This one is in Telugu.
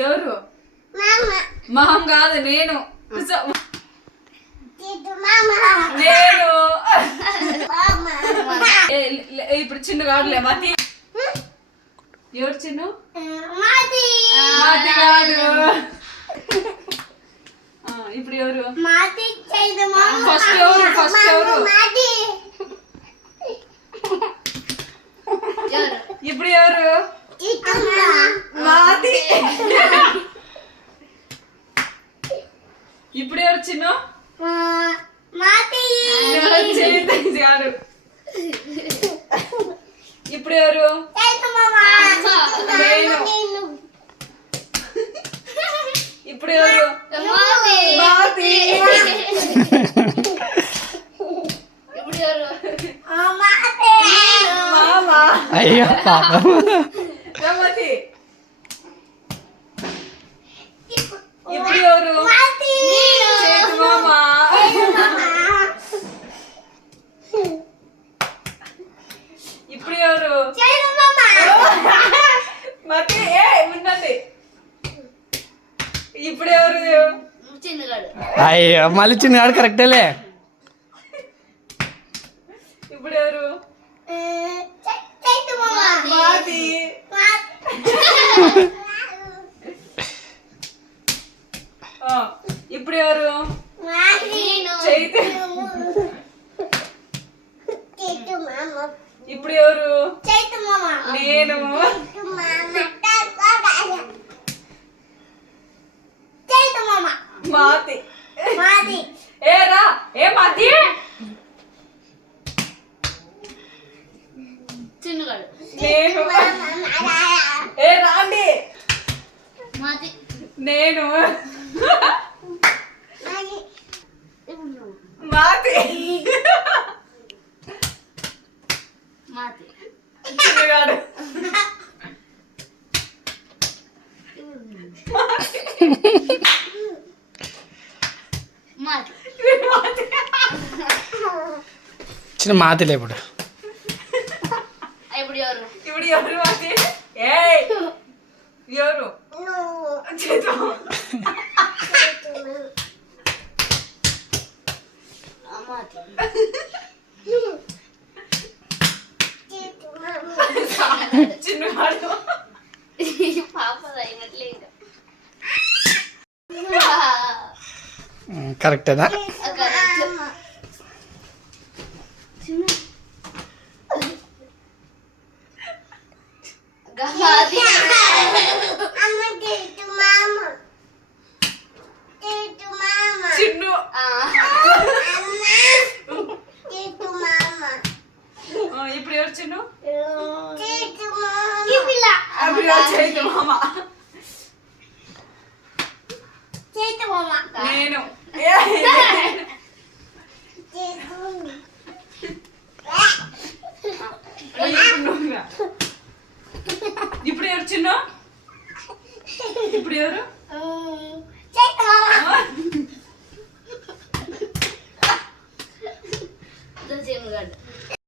ఎవరు మహం కాదు నేను ఇప్పుడు చిన్న కాదులే మతి ఎవరు చిన్ను మతి కాదు ఇప్పుడు ఎవరు ఫస్ట్ ఎవరు ఇప్పుడు ఎవరు మాది ఇప్పుడు ఎవరు చిన్న గారు ఇప్పుడు ఎవరు ఇప్పుడు ఎవరు మాది అయ్యో పాపం ఇప్పుడు ఎవరు ఇప్పుడు ఎవరు మతి ఉండండి ఇప్పుడు ఎవరు అయ్యో మళ్ళీ చిన్నగాడు కరెక్టేలే ఇప్పుడు ఎవరు మాది ఇప్పుడు ఎవరు ఇప్పుడు ఎవరు నేను మాతి ఏ రా ఏ మాతి నేను ఏ రాండి నేను మాతి చిన్నగాడు చిన్న మాతిలే ఇప్పుడు ఇప్పుడు ఎవరు మాతి ఏ ఎవరు చిన్నవాడు కరెక్టేనా చిన్ను ఇప్పుడు ఎవరు చిన్ను చైతు మామ నేను ఇప్పుడు ఎవరు చిన్న ఇప్పుడు ఎవరు చిన్నగాడు